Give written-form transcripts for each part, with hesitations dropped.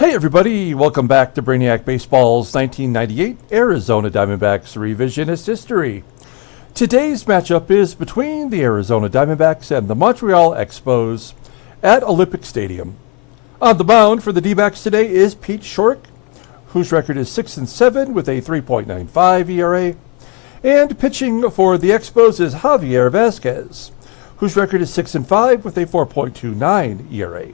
Hey everybody, welcome back to Brainiac Baseball's 1998 Arizona Diamondbacks Revisionist History. Today's matchup is between the Arizona Diamondbacks and the Montreal Expos at Olympic Stadium. On the mound for the D-backs today is Pete Schourek, whose record is 6-7 with a 3.95 ERA. And pitching for the Expos is Javier Vazquez, whose record is 6-5 with a 4.29 ERA.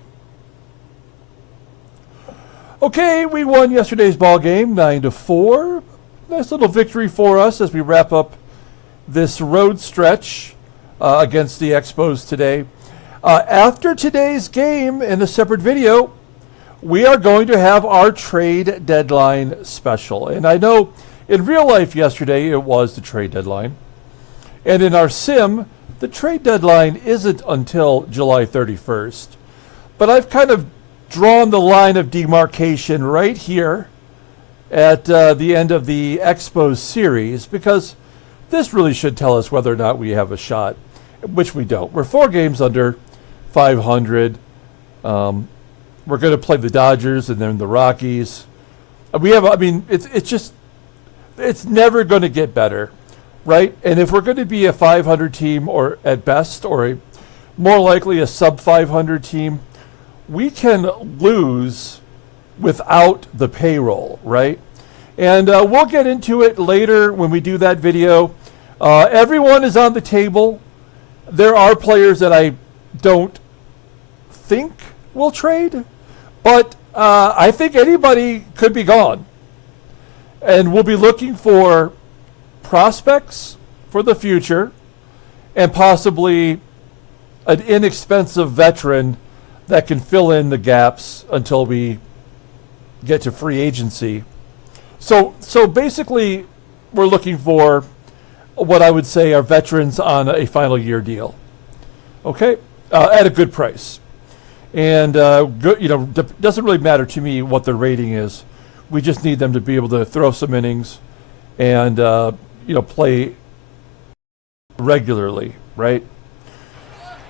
Okay, we won yesterday's ball game 9-4. Nice little victory for us as we wrap up this road stretch against the Expos today. After today's game in a separate video, we are going to have our trade deadline special. And I know in real life yesterday it was the trade deadline. And in our sim, the trade deadline isn't until July 31st. But I've kind of drawn the line of demarcation right here at the end of the Expos series, because this really should tell us whether or not we have a shot, which we don't. We're 4 games under 500. We're going to play the Dodgers and then the Rockies. It's never going to get better, right? And if we're going to be a 500 team, or at best, or more likely a sub 500 team, we can lose without the payroll, right? And we'll get into it later when we do that video. Everyone is on the table. There are players that I don't think will trade, but I think anybody could be gone. And we'll be looking for prospects for the future and possibly an inexpensive veteran that can fill in the gaps until we get to free agency. So basically, we're looking for what I would say are veterans on a final year deal, okay, at a good price. And doesn't really matter to me what their rating is. We just need them to be able to throw some innings and play regularly, right?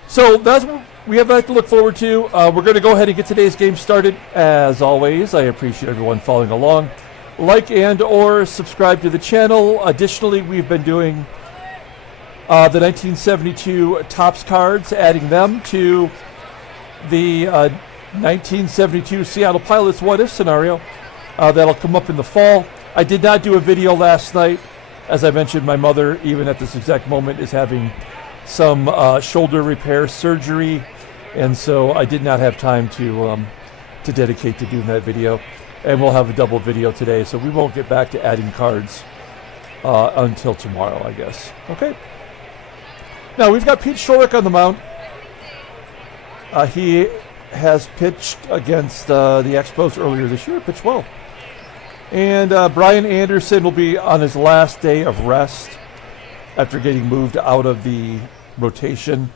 So that's what we have that to look forward to. We're going to go ahead and get today's game started. As always, I appreciate everyone following along. Like and or subscribe to the channel. Additionally, we've been doing the 1972 Topps cards, adding them to the 1972 Seattle Pilots what-if scenario. That'll come up in the fall. I did not do a video last night. As I mentioned, my mother, even at this exact moment, is having some shoulder repair surgery, and so I did not have time to dedicate to doing that video. And we'll have a double video today, so we won't get back to adding cards until tomorrow, I guess. Okay. Now we've got Pete Schourek on the mound. He has pitched against the Expos earlier this year, pitched well. And Brian Anderson will be on his last day of rest after getting moved out of the rotation.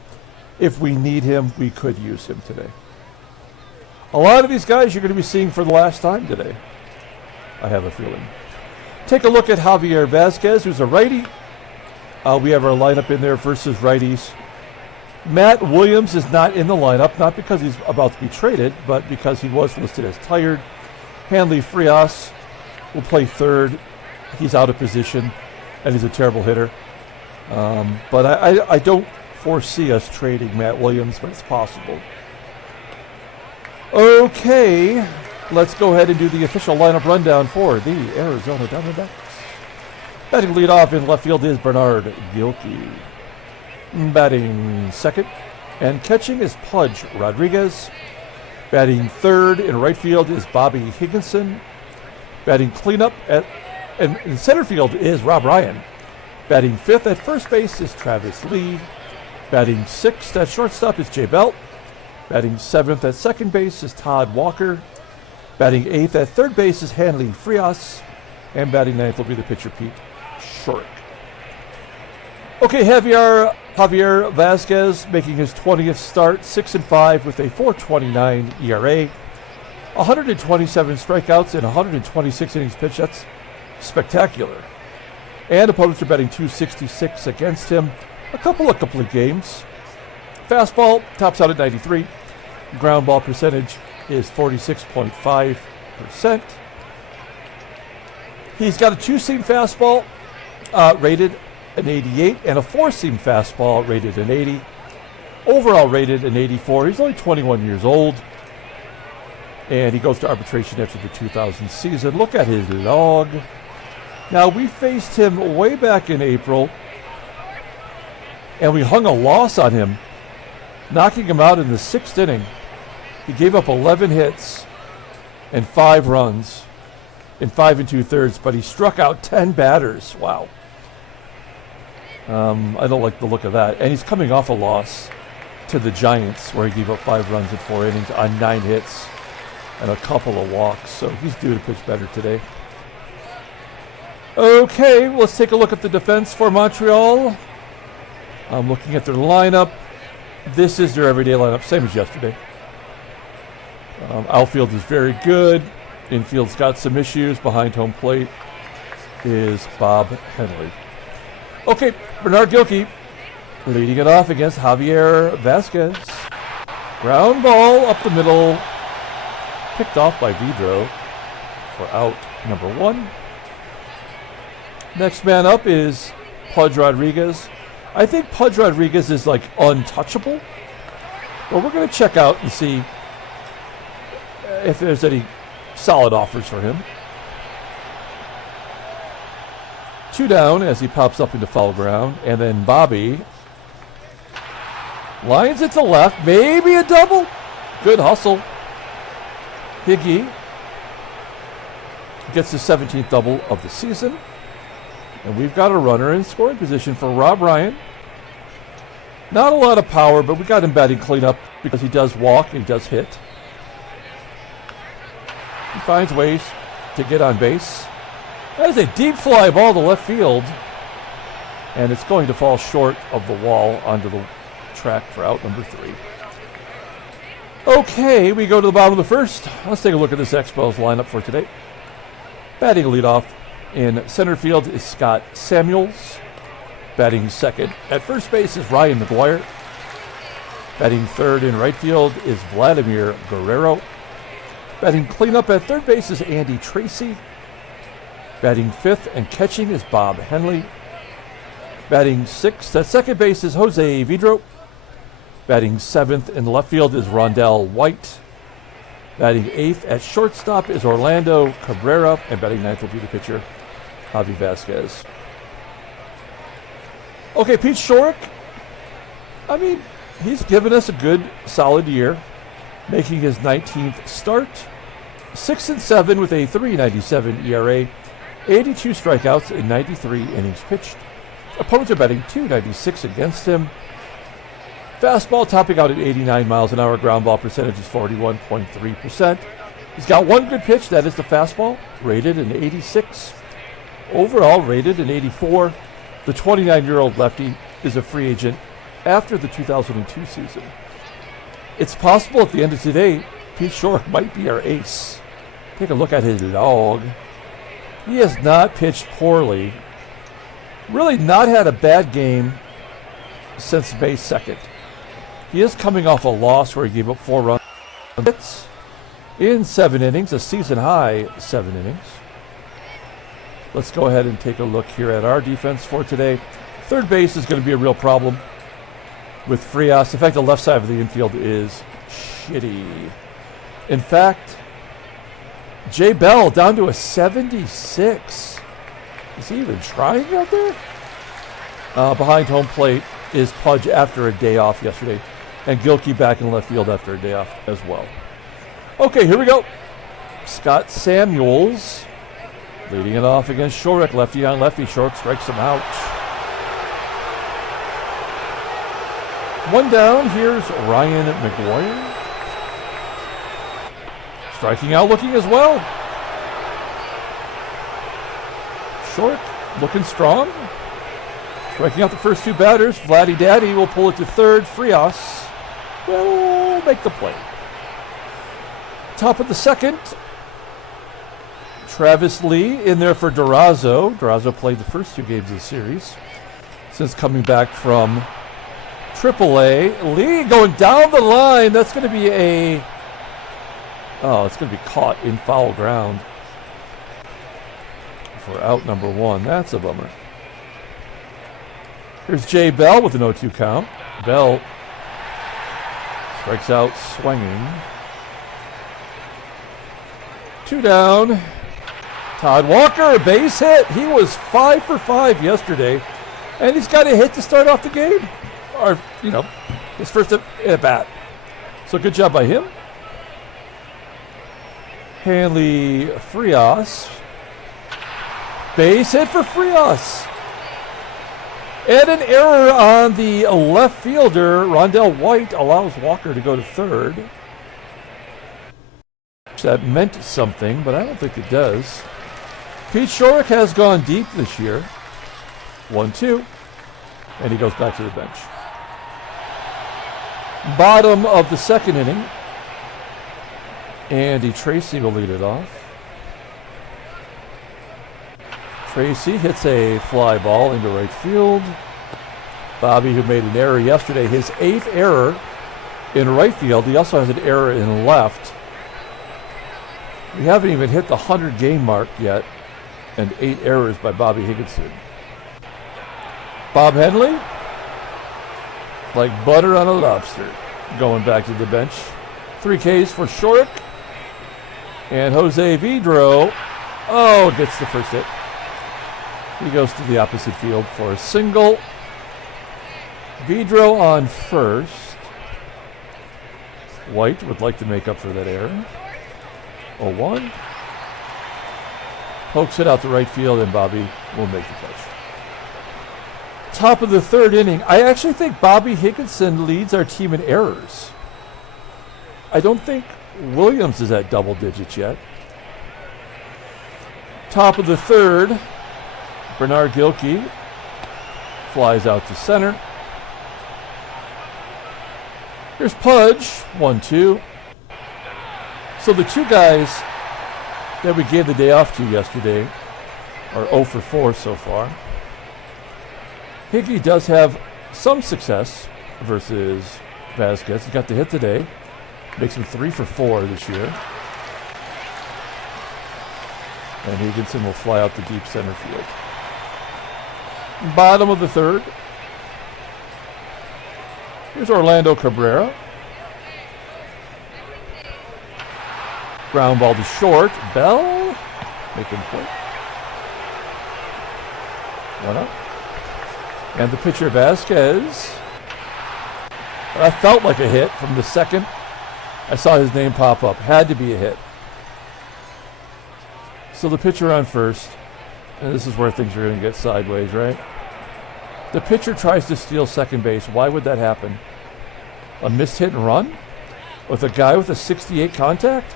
If we need him, we could use him today. A lot of these guys you're going to be seeing for the last time today, I have a feeling. Take a look at Javier Vazquez, who's a righty. We have our lineup in there versus righties. Matt Williams is not in the lineup, not because he's about to be traded, but because he was listed as tired. Hanley FRIAS will play third. He's out of position, and he's a terrible hitter. But I don't foresee us trading Matt Williams, but it's possible. Okay, let's go ahead and do the official lineup rundown for the Arizona Diamondbacks. Batting leadoff in left field is Bernard GILKEY. Batting second and catching is Pudge Rodriguez. Batting third in right field is Bobby Higginson. Batting cleanup and in center field is Rob Ryan. Batting fifth at first base is Travis Lee. Batting sixth at shortstop is Jay Belt. Batting seventh at second base is Todd Walker. Batting eighth at third base is Hanley FRIAS. And batting ninth will be the pitcher Pete Schourek. Okay, Javier Vazquez making his 20th start, 6-5 with a 4.29 ERA. 127 strikeouts in 126 innings pitched. That's spectacular. And opponents are betting 266 against him. A couple of complete games. Fastball tops out at 93. Ground ball percentage is 46.5%. He's got a two-seam fastball rated an 88 and a four-seam fastball rated an 80. Overall rated an 84. He's only 21 years old. And he goes to arbitration after the 2000 season. Look at his log. Now, we faced him way back in April, and we hung a loss on him, knocking him out in the 6th inning. He gave up 11 hits and 5 runs in 5 2/3, but he struck out 10 batters. Wow. I don't like the look of that. And he's coming off a loss to the Giants, where he gave up 5 runs in 4 innings on 9 hits and a couple of walks. So he's due to pitch better today. Okay, let's take a look at the defense for Montreal. I'm looking at their lineup. This is their everyday lineup, same as yesterday. Outfield is very good. Infield's got some issues. Behind home plate is Bob Henley. Okay, Bernard Gilkey leading it off against Javier Vazquez. Ground ball up the middle. Picked off by VIDRO for out number 1. Next man up is Pudge Rodriguez. I think Pudge Rodriguez is like untouchable. Well, we're going to check out and see if there's any solid offers for him. 2 down as he pops up into foul ground. And then Bobby lines it to left. Maybe a double. Good hustle. Higgy gets his 17th double of the season. And we've got a runner in scoring position for Rob Ryan. Not a lot of power, but we got him batting cleanup because he does walk and he does hit. He finds ways to get on base. That is a deep fly ball to left field. And it's going to fall short of the wall onto the track for out number 3. Okay, we go to the bottom of the first. Let's take a look at this Expos lineup for today. Batting leadoff in center field is Scott Samuels. Batting second at first base is Ryan McGUIRE. Batting third in right field is Vladimir GUERRERO. Batting cleanup at third base is Andy TRACY. Batting fifth and catching is Bob Henley. Batting sixth at second base is Jose VIDRO. Batting seventh in left field is Rondell White. Batting eighth at shortstop is Orlando Cabrera. And batting ninth will be the pitcher, Javier Vazquez. Okay, Pete Schourek. I mean, he's given us a good, solid year, making his 19th start. 6-7 with a 3.97 ERA, 82 strikeouts in 93 innings pitched. Opponents are batting .296 against him. Fastball topping out at 89 miles an hour. Ground ball percentage is 41.3%. He's got one good pitch, that is the fastball, rated an 86. Overall rated an 84. The 29-year-old lefty is a free agent after the 2002 season. It's possible at the end of today, Pete Schourek might be our ace. Take a look at his log. He has not pitched poorly. Really not had a bad game since May 2nd. He is coming off a loss where he gave up 4 runs hits in 7 innings, a season-high 7 innings. Let's go ahead and take a look here at our defense for today. Third base is going to be a real problem with FRIAS. In fact, the left side of the infield is shitty. In fact, Jay Bell down to a 76. Is he even trying out there? Behind home plate is Pudge after a day off yesterday. And Gilkey back in left field after a day off as well. Okay, here we go. Scott Samuels leading it off against Schourek. Lefty on lefty. Schourek strikes him out. 1 down. Here's Ryan McGUIRE. Striking out looking as well. Schourek looking strong. Striking out the first 2 batters. Vladdy Daddy will pull it to third. FRIAS will make the play. Top of the second. Travis Lee in there for Durazo. Durazo played the first 2 games of the series since coming back from AAA. Lee going down the line. That's going to be a Oh, it's going to be caught in foul ground for out number 1. That's a bummer. Here's Jay Bell with an 0-2 count. Bell strikes out swinging. 2 down. Todd Walker, a base hit. He was 5 for 5 yesterday, and he's got a hit to start off the game. Or, you know, his first at bat. So good job by him. Hanley FRIAS. Base hit for FRIAS. And an error on the left fielder. Rondell White allows Walker to go to third. That meant something, but I don't think it does. Pete Schourek has gone deep this year. 1-2. And he goes back to the bench. Bottom of the second inning. Andy Tracy will lead it off. Tracy hits a fly ball into right field. Bobby, who made an error yesterday, his 8th error in right field. He also has an error in left. We haven't even hit the 100-game mark yet, and 8 errors by Bobby Higginson. Bob Henley, like butter on a lobster, going back to the bench. 3 Ks for Schourek. And Jose VIDRO, gets the first hit. He goes to the opposite field for a single. VIDRO on first. White would like to make up for that error. 0-1. Pokes it out to right field, and Bobby will make the catch. Top of the third inning. I actually think Bobby Higginson leads our team in errors. I don't think Williams is at double digits yet. Top of the third. Bernard GILKEY flies out to center. Here's Pudge, 1-2. So the 2 guys that we gave the day off to yesterday are 0 for 4 so far. Higgy does have some success versus Vazquez. He got the hit today. Makes him 3 for 4 this year. And Higginson will fly out to deep center field. Bottom of the third. Here's Orlando Cabrera. Ground ball to short. Bell making play. 1 up. And the pitcher Vazquez. That felt like a hit from the second. I saw his name pop up. Had to be a hit. So the pitcher on first. And this is where things are going to get sideways, right? The pitcher tries to steal second base. Why would that happen? A missed hit and run? With a guy with a 68 contact?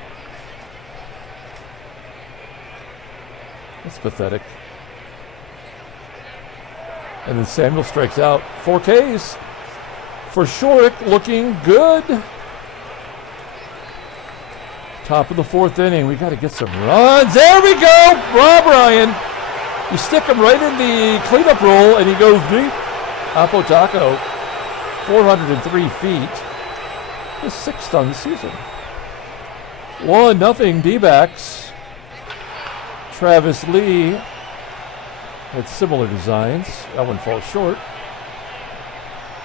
That's pathetic. And then Samuel strikes out. 4 Ks for Schourek, looking good. Top of the 4th inning. We got to get some runs. There we go. Rob Ryan. You stick him right in the cleanup roll, and he goes deep. Apo Taco, 403 feet. His 6th on the season. 1-0 D-backs. Travis Lee had similar designs. That one falls short.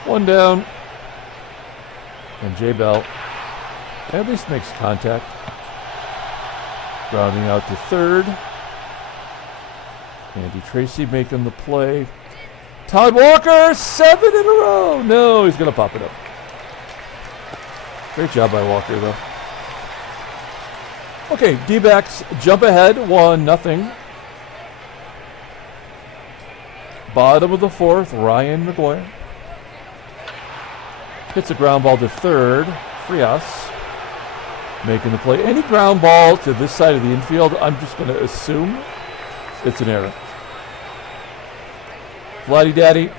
1 down. And Jay Bell at least makes contact. Grounding out to third. Andy Tracy making the play. Todd Walker, 7 in a row. No, he's going to pop it up. Great job by Walker, though. Okay, D-backs jump ahead, 1-0. Bottom of the 4th, Ryan McGUIRE. Hits a ground ball to third. FRIAS making the play. Any ground ball to this side of the infield, I'm just going to assume it's an error. Vladdy Daddy.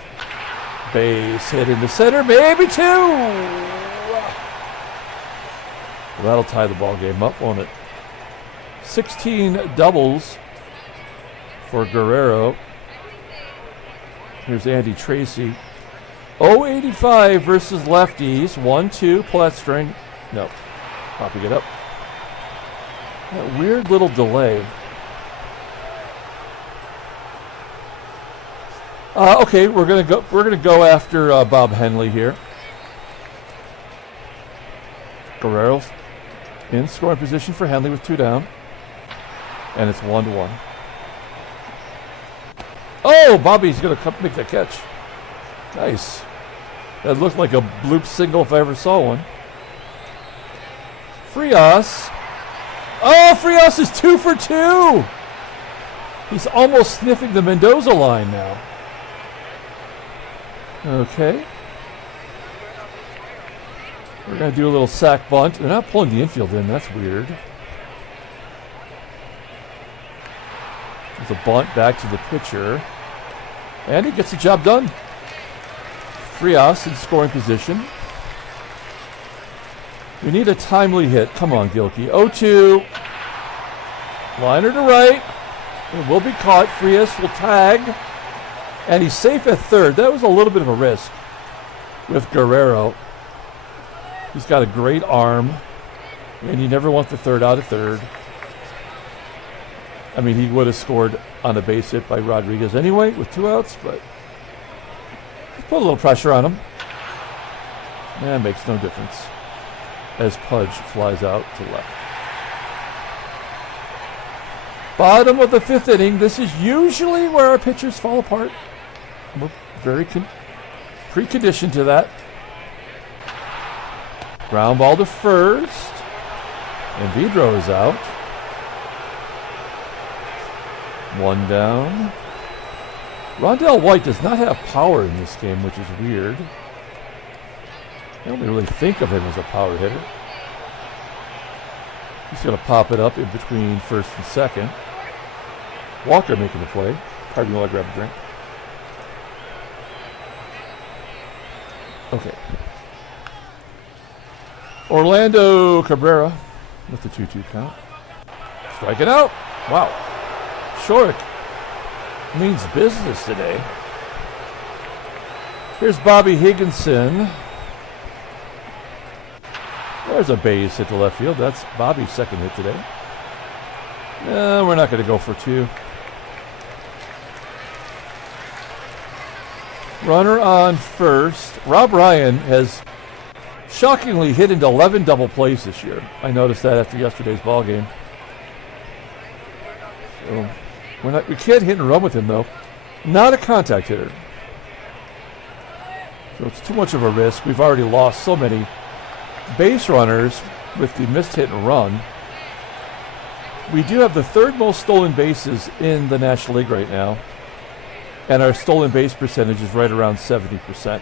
Base hit into center. Maybe 2. Well, that'll tie the ball game up, won't it? 16 doubles for Guerrero. Here's Andy Tracy. 085 versus lefties. 1-2. Pull that string. No. Popping it up. That weird little delay. Okay, we're gonna go after Bob Henley here. Guerrero's in scoring position for Henley with 2 down, and it's 1-1. Oh, Bobby's gonna make that catch. Nice. That looked like a bloop single if I ever saw one. FRIAS. Oh, FRIAS is 2 for 2. He's almost sniffing the Mendoza line now. Okay. We're going to do a little sack bunt. They're not pulling the infield in. That's weird. There's a bunt back to the pitcher. And he gets the job done. FRIAS in scoring position. We need a timely hit. Come on, GILKEY. 0-2. Liner to right. It will be caught. FRIAS will tag. And he's safe at third. That was a little bit of a risk with Guerrero. He's got a great arm. And you never want the third out of third. I mean, he would have scored on a base hit by Rodriguez anyway with 2 outs, but let's put a little pressure on him. And it makes no difference as Pudge flies out to left. Bottom of the 5th inning. This is usually where our pitchers fall apart. We're very preconditioned to that. Ground ball to first. And VIDRO is out. 1 down. Rondell White does not have power in this game, which is weird. I don't really think of him as a power hitter. He's going to pop it up in between first and second. Walker making the play. Pardon me while I grab a drink. Okay. Orlando Cabrera with the 2-2 count. Striking out. Wow. Schourek means business today. Here's Bobby Higginson. There's a base hit to left field. That's Bobby's second hit today. No, we're not going to go for 2. Runner on first. Rob Ryan has shockingly hit into 11 double plays this year. I noticed that after yesterday's ball game. So we can't hit and run with him though. Not a contact hitter. So it's too much of a risk. We've already lost so many base runners with the missed hit and run. We do have the 3rd most stolen bases in the National League right now. And our stolen base percentage is right around 70%,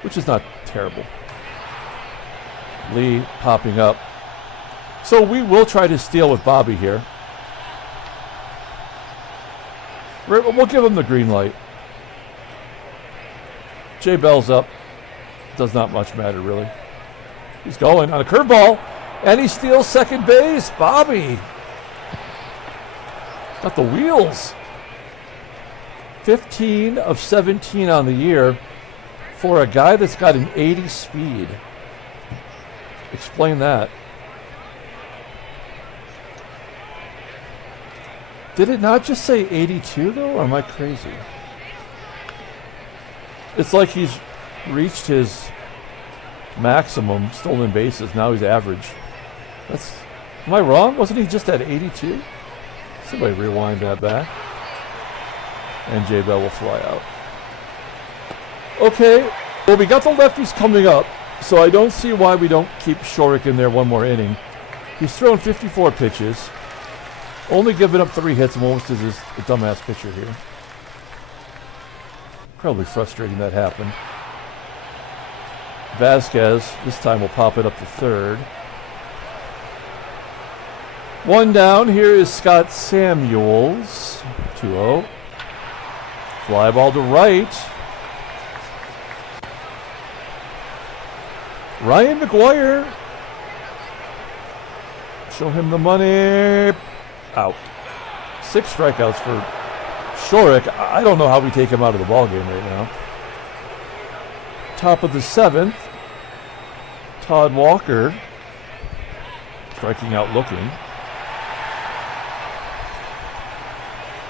which is not terrible. Lee popping up. So we will try to steal with Bobby here. We'll give him the green light. Jay Bell's up. Does not much matter, really. He's going on a curveball, and he steals second base. Bobby. Got the wheels. 15 of 17 on the year for a guy that's got an 80 speed. Explain that. Did it not just say 82 though, or am I crazy? It's like he's reached his maximum stolen bases. Now he's average. Am I wrong? Wasn't he just at 82? Somebody rewind that back. And J Bell will fly out. Okay, well we got the lefties coming up, so I don't see why we don't keep Schourek in there one more inning. He's thrown 54 pitches, only given up 3 hits, most is a dumbass pitcher here. Probably frustrating that happened. Vazquez, this time will pop it up to third. 1 down, here is Scott Samuels, 2-0. Fly ball to right. Ryan McGUIRE. Show him the money. Out. 6 strikeouts for Schourek. I don't know how we take him out of the ball game right now. Top of the 7th. Todd Walker striking out looking.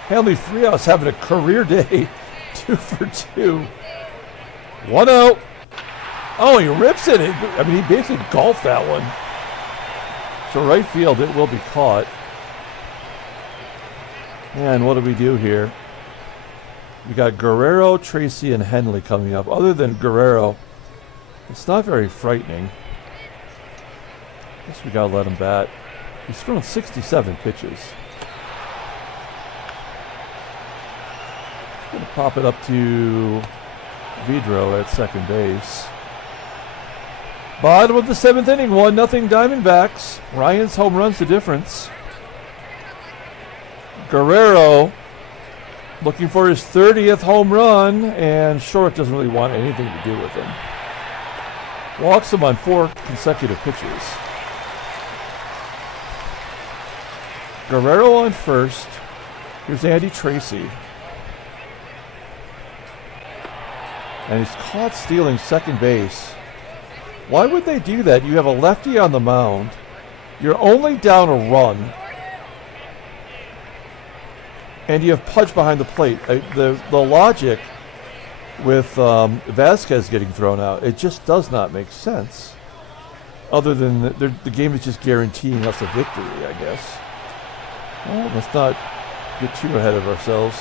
Hanley FRIAS having a career day. 2 for 2. 1-0. Oh, he rips it. I mean, he basically golfed that one. So right field, it will be caught. And what do we do here? We got Guerrero, TRACY, and HENLEY coming up. Other than Guerrero, it's not very frightening. Guess we gotta let him bat. He's thrown 67 pitches. Gonna pop it up to VIDRO at second base. Bottom of the 7th inning, 1-0 Diamondbacks. Ryan's home run's the difference. Guerrero looking for his 30th home run, and Schourek doesn't really want anything to do with him. Walks him on 4 consecutive pitches. Guerrero on first. Here's TRACY. And he's caught stealing second base. Why would they do that? You have a lefty on the mound. You're only down a run. And you have Pudge behind the plate. The logic with Vazquez getting thrown out, it just does not make sense. Other than the game is just guaranteeing us a victory, I guess. Well, let's not get too ahead of ourselves.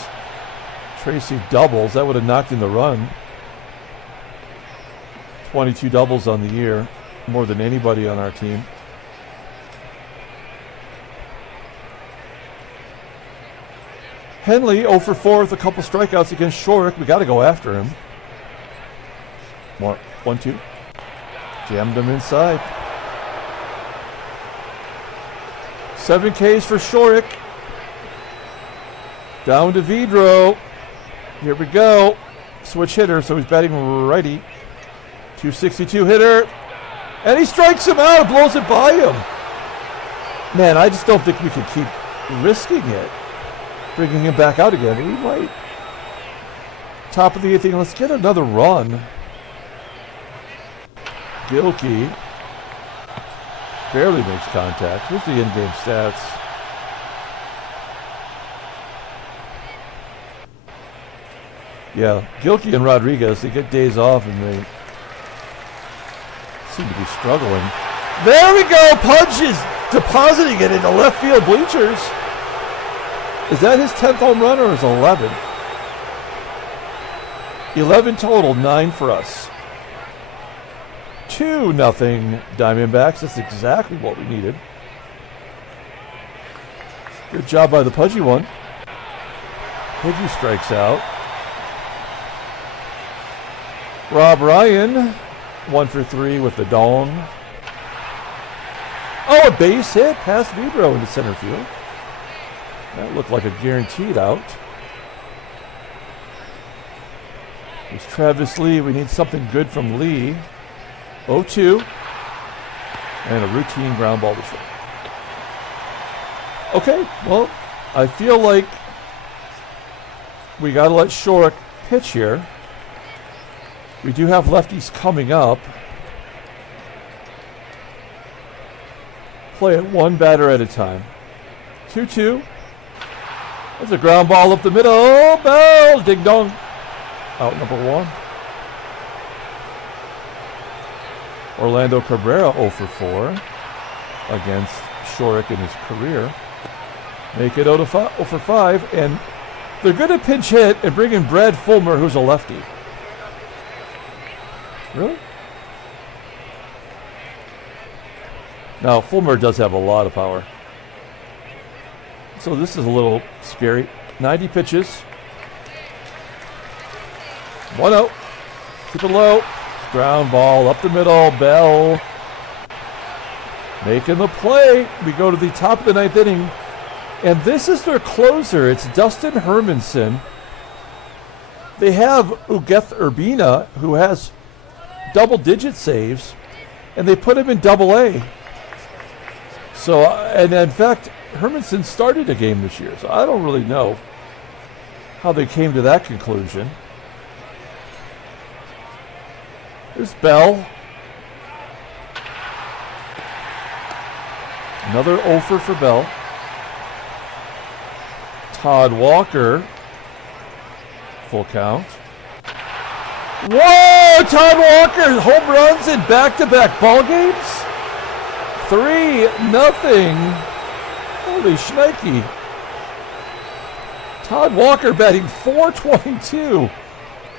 TRACY doubles. That would have knocked in the run. 22 doubles on the year. More than anybody on our team. Henley 0 for 4 with a couple strikeouts against Schourek. We got to go after him. 1-2. Jammed him inside. 7 Ks for Schourek. Down to VIDRO. Here we go. Switch hitter, so he's batting righty. 262 hitter. And he strikes him out, blows it by him. Man, I just don't think we can keep risking it. Bringing him back out again. We might. Top of the 8th inning. Let's get another run. GILKEY barely makes contact. Here's the in-game stats. Yeah, GILKEY and Rodriguez, they get days off and they seem to be struggling. There we go. Pudge is depositing it into left field bleachers. Is that his 10th home run or his 11th? 11 total, 9 for us. 2-0 Diamondbacks. That's exactly what we needed. Good job by the Pudgy one. Pudgy strikes out. Rob Ryan, 1 for 3 with the dong. Oh, a base hit past VIDRO into center field. That looked like a guaranteed out. There's Travis Lee. We need something good from Lee. 0-2. And a routine ground ball to short. Okay, well, I feel like we got to let Schourek pitch here. We do have lefties coming up. Play it one batter at a time. 2-2. There's a ground ball up the middle. Oh, Bell! Ding dong. Out number 1. Orlando Cabrera 0 for 4 against Schourek in his career. Make it 0 for 5. And they're going to pinch hit and bring in Brad Fulmer, who's a lefty. Really? Now, Fulmer does have a lot of power. So this is a little scary. 90 pitches. 1-0. Keep it low. Ground ball up the middle. Bell making the play. We go to the top of the 9th inning. And this is their closer. It's Dustin Hermanson. They have Ugeth Urbina, who has double-digit saves, and they put him in Double-A. So, and in fact, Hermanson started a game this year, so I don't really know how they came to that conclusion. There's Bell. Another offer for Bell. Todd Walker. Full count. Whoa! Todd Walker home runs in back-to-back ball games. 3-0. Holy shnikey. Todd Walker batting .422.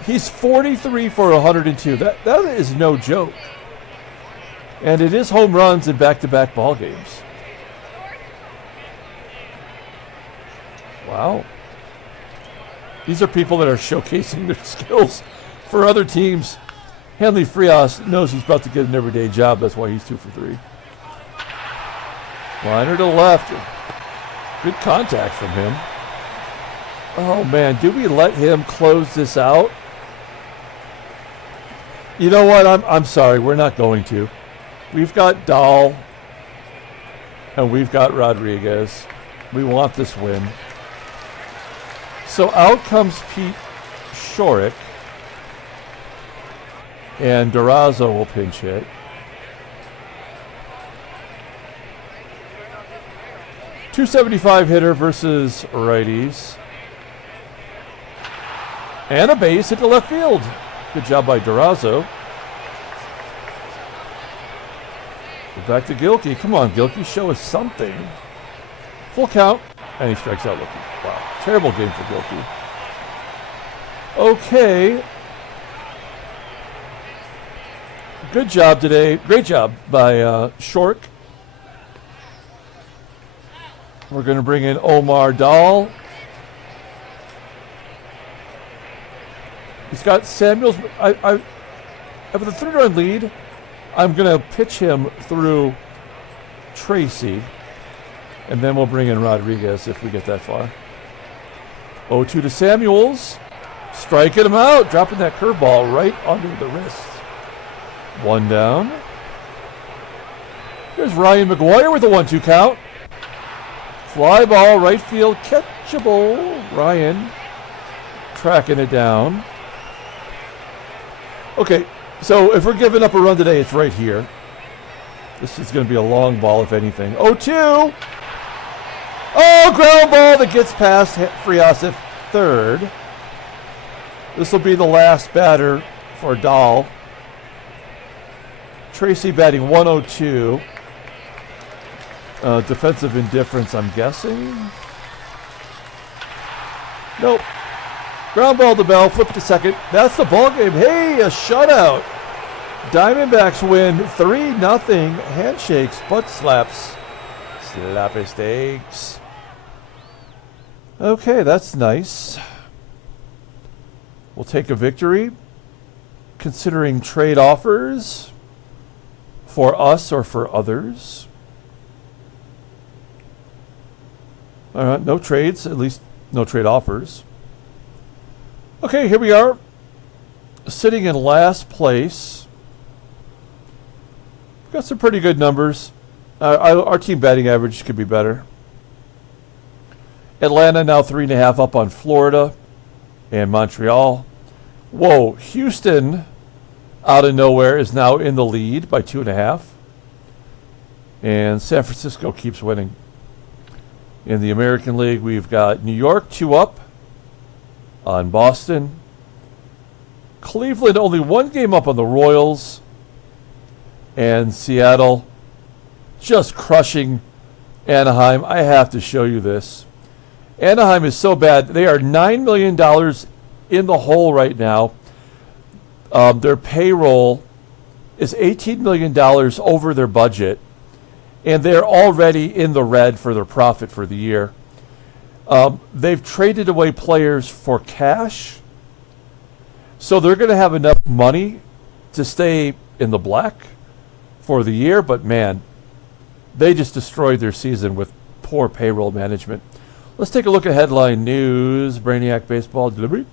He's 43 for 102. That is no joke. And it is home runs in back-to-back ball games. Wow. These are people that are showcasing their skills for other teams. Henley FRIAS knows he's about to get an everyday job. That's why he's 2 for 3. Liner to the left. Good contact from him. Oh, man. Do we let him close this out? You know what? I'm sorry. We're not going to. We've got Dahl. And we've got Rodriguez. We want this win. So out comes Pete Schourek. And Durazo will pinch hit. .275 hitter versus righties. And a base hit to left field. Good job by Durazo. Back to GILKEY. Come on, GILKEY, show us something. Full count. And he strikes out looking. Wow. Terrible game for GILKEY. Okay. Good job today. Great job by Schourek. We're going to bring in Omar Dahl. He's got Samuels. I have a 3-run lead. I'm going to pitch him through TRACY. And then we'll bring in Rodriguez if we get that far. 0-2 to Samuels. Striking him out. Dropping that curveball right under the wrist. 1 down. Here's Ryan McGUIRE with a 1-2 count. Fly ball, right field, catchable. Ryan tracking it down. Okay, so if we're giving up a run today, it's right here. This is going to be a long ball, if anything. 0-2. Oh, ground ball that gets past FRIAS at third. This will be the last batter for Dahl. TRACY batting 102. Defensive indifference, I'm guessing. Nope. Ground ball to Bell, flip to second. That's the ball game. Hey, a shutout. Diamondbacks win 3-0. Handshakes, butt slaps, slappy steaks. Okay, that's nice. We'll take a victory. Considering trade offers for us or for others. All right, no trades, at least no trade offers. Okay, here we are, sitting in last place. Got some pretty good numbers. Our team batting average could be better. Atlanta now 3.5 up on Florida and Montreal. Whoa, Houston out of nowhere is now in the lead by 2.5. And San Francisco keeps winning. In the American League, we've got New York 2 up on Boston. Cleveland only 1 game up on the Royals. And Seattle just crushing Anaheim. I have to show you this. Anaheim is so bad. They are $9 million in the hole right now. Their payroll is $18 million over their budget. And they're already in the red for their profit for the year. They've traded away players for cash. So they're going to have enough money to stay in the black for the year. But, man, they just destroyed their season with poor payroll management. Let's take a look at headline news. Brainiac baseball delivery.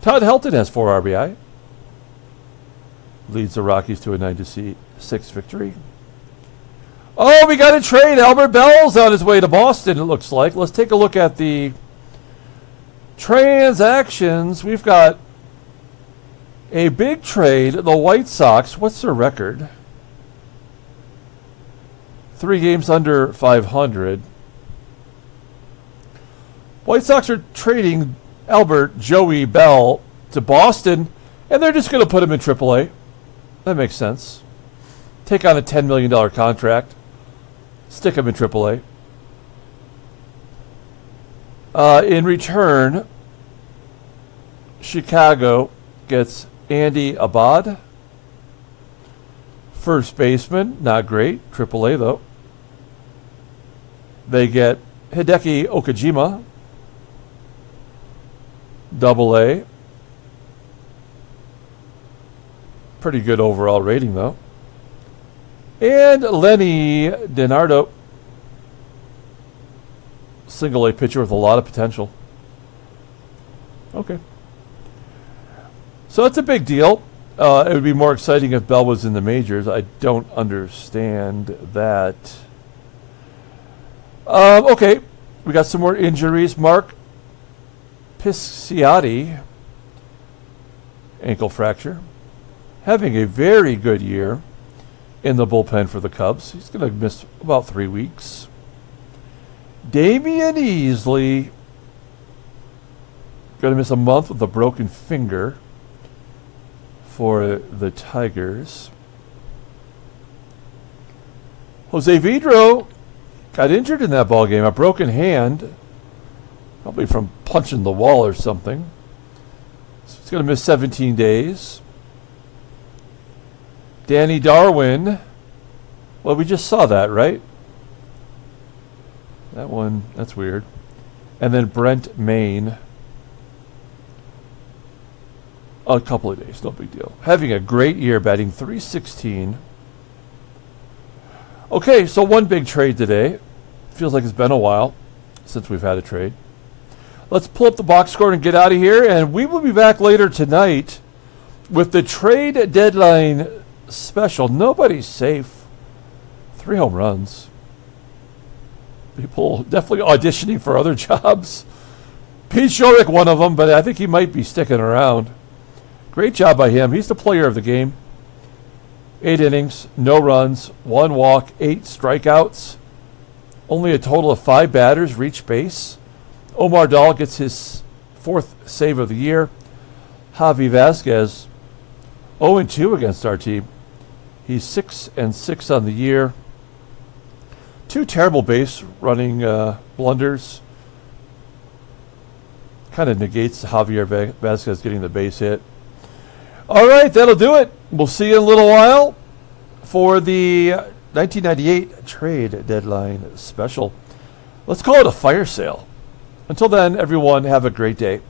Todd Helton has 4 RBI. Leads the Rockies to a 9-6 victory. Oh, we got a trade. Albert Bell's on his way to Boston, it looks like. Let's take a look at the transactions. We've got a big trade. The White Sox, what's their record? 3 games under 500. White Sox are trading Albert Joey Bell to Boston, and they're just going to put him in AAA. That makes sense. Take on a $10 million contract. Stick him in AAA. In return, Chicago gets Andy Abad. First baseman, not great. AAA, though. They get Hideki Okajima. AA. Pretty good overall rating, though. And Lenny DiNardo. Single A pitcher with a lot of potential. Okay. So that's a big deal. It would be more exciting if Bell was in the majors. I don't understand that. Okay. We got some more injuries. Mark Pisciotti, ankle fracture. Having a very good year in the bullpen for the Cubs. He's going to miss about 3 weeks. Damian Easley going to miss a month with a broken finger for the Tigers. Jose Vidro got injured in that ball game, a broken hand, probably from punching the wall or something. So he's going to miss 17 days. Danny Darwin. Well, we just saw that, right? That one, that's weird. And then Brent Maine. A couple of days, no big deal. Having a great year, batting .316. Okay, so one big trade today. Feels like it's been a while since we've had a trade. Let's pull up the box score and get out of here, and we will be back later tonight with the trade deadline special. Nobody's safe. 3 home runs. People definitely auditioning for other jobs. Pete Schourek, one of them, but I think he might be sticking around. Great job by him. He's the player of the game. 8 innings, no runs, 1 walk, 8 strikeouts. Only a total of 5 batters reach base. Omar Dahl gets his 4th save of the year. Javi Vazquez, 0-2 against our team. He's 6-6 on the year. 2 terrible base running blunders. Kind of negates Javier Vazquez getting the base hit. All right, that'll do it. We'll see you in a little while for the 1998 trade deadline special. Let's call it a fire sale. Until then, everyone, have a great day.